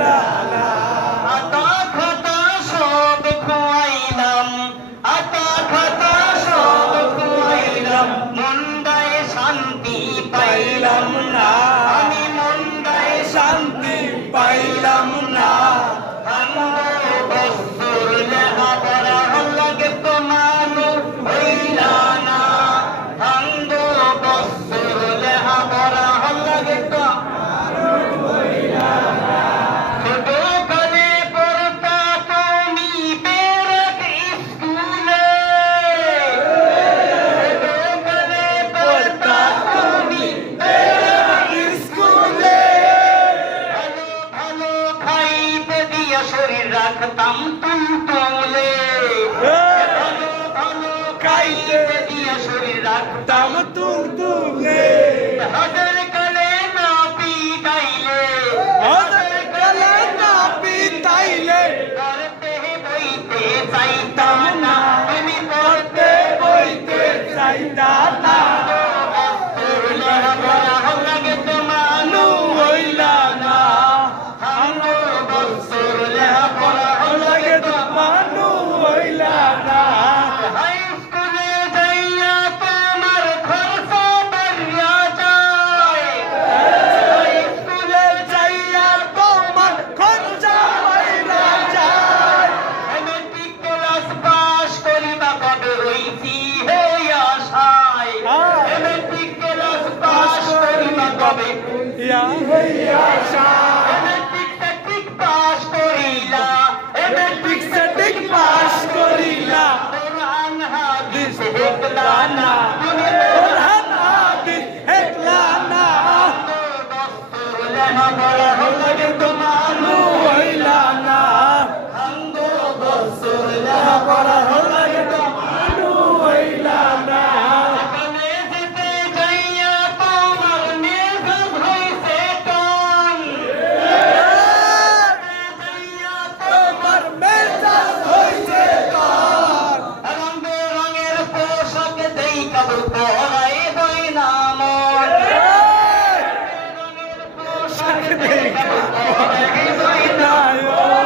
হইলা না আতা খাতা সব খুয়াইলাম আতা খাতা সব খুয়াইলাম মন্দায় শান্তি পাইলাম না আমি মন্দায় শান্তি পাইলাম না বছর লেহা পড়া লাগে তো মানুষ হইলা না বছর লেহা পড়া লাগে তো ছোটকালে পড়তা তুমি বেরক স্কুলে ছোটকালে পড়তা তুমি বেরক স্কুলে ভালো ভালো খাইতে দিয়া শরীর রাখতাম তুলে ভালো ভালো খাইতে দিয়া শরীর রাখতাম তাম তুলে হাজার কালে না পিটাইলে হাজার কালে না পিতাইলে পড়তে বইতে চাইতাম না তুমি পড়তে বইতে চাইতা না লাগে তোমার হইলা না বছর লেখাপড়া লাগে তো মানু হইলা না হাই স্কুলে যাইয়া তোমার খরচা বাড়িয়া যায় হাই স্কুলে যাইয়া তোমার খরচা হইলা যায় মেট্রিক ক্লাস পাস করিবা কবে হইছি হে আশায় মেট্রিক ক্লাস পাস করিবা কবে ইয়া হইয়া শায় মেট্রিক পাস করিলা মেট্রিক সেটিং পাস করিলা কোরআন হাদিস দেখলা না কোরআন হাদিস হেকলা না লেখাপড়া লাগে তোমার হইলা না বছর লেখাপড়া লাগে তো মানু হইলা না যেতে যাইয়া তোমার মেঘ হইছে টান যাইয়া তোমার মেজাজ হইছে কার রঙের পোশাক দেই কাবু পরাই দই নাম রঙের পোশাক দেই কাবু পরাই দই নাম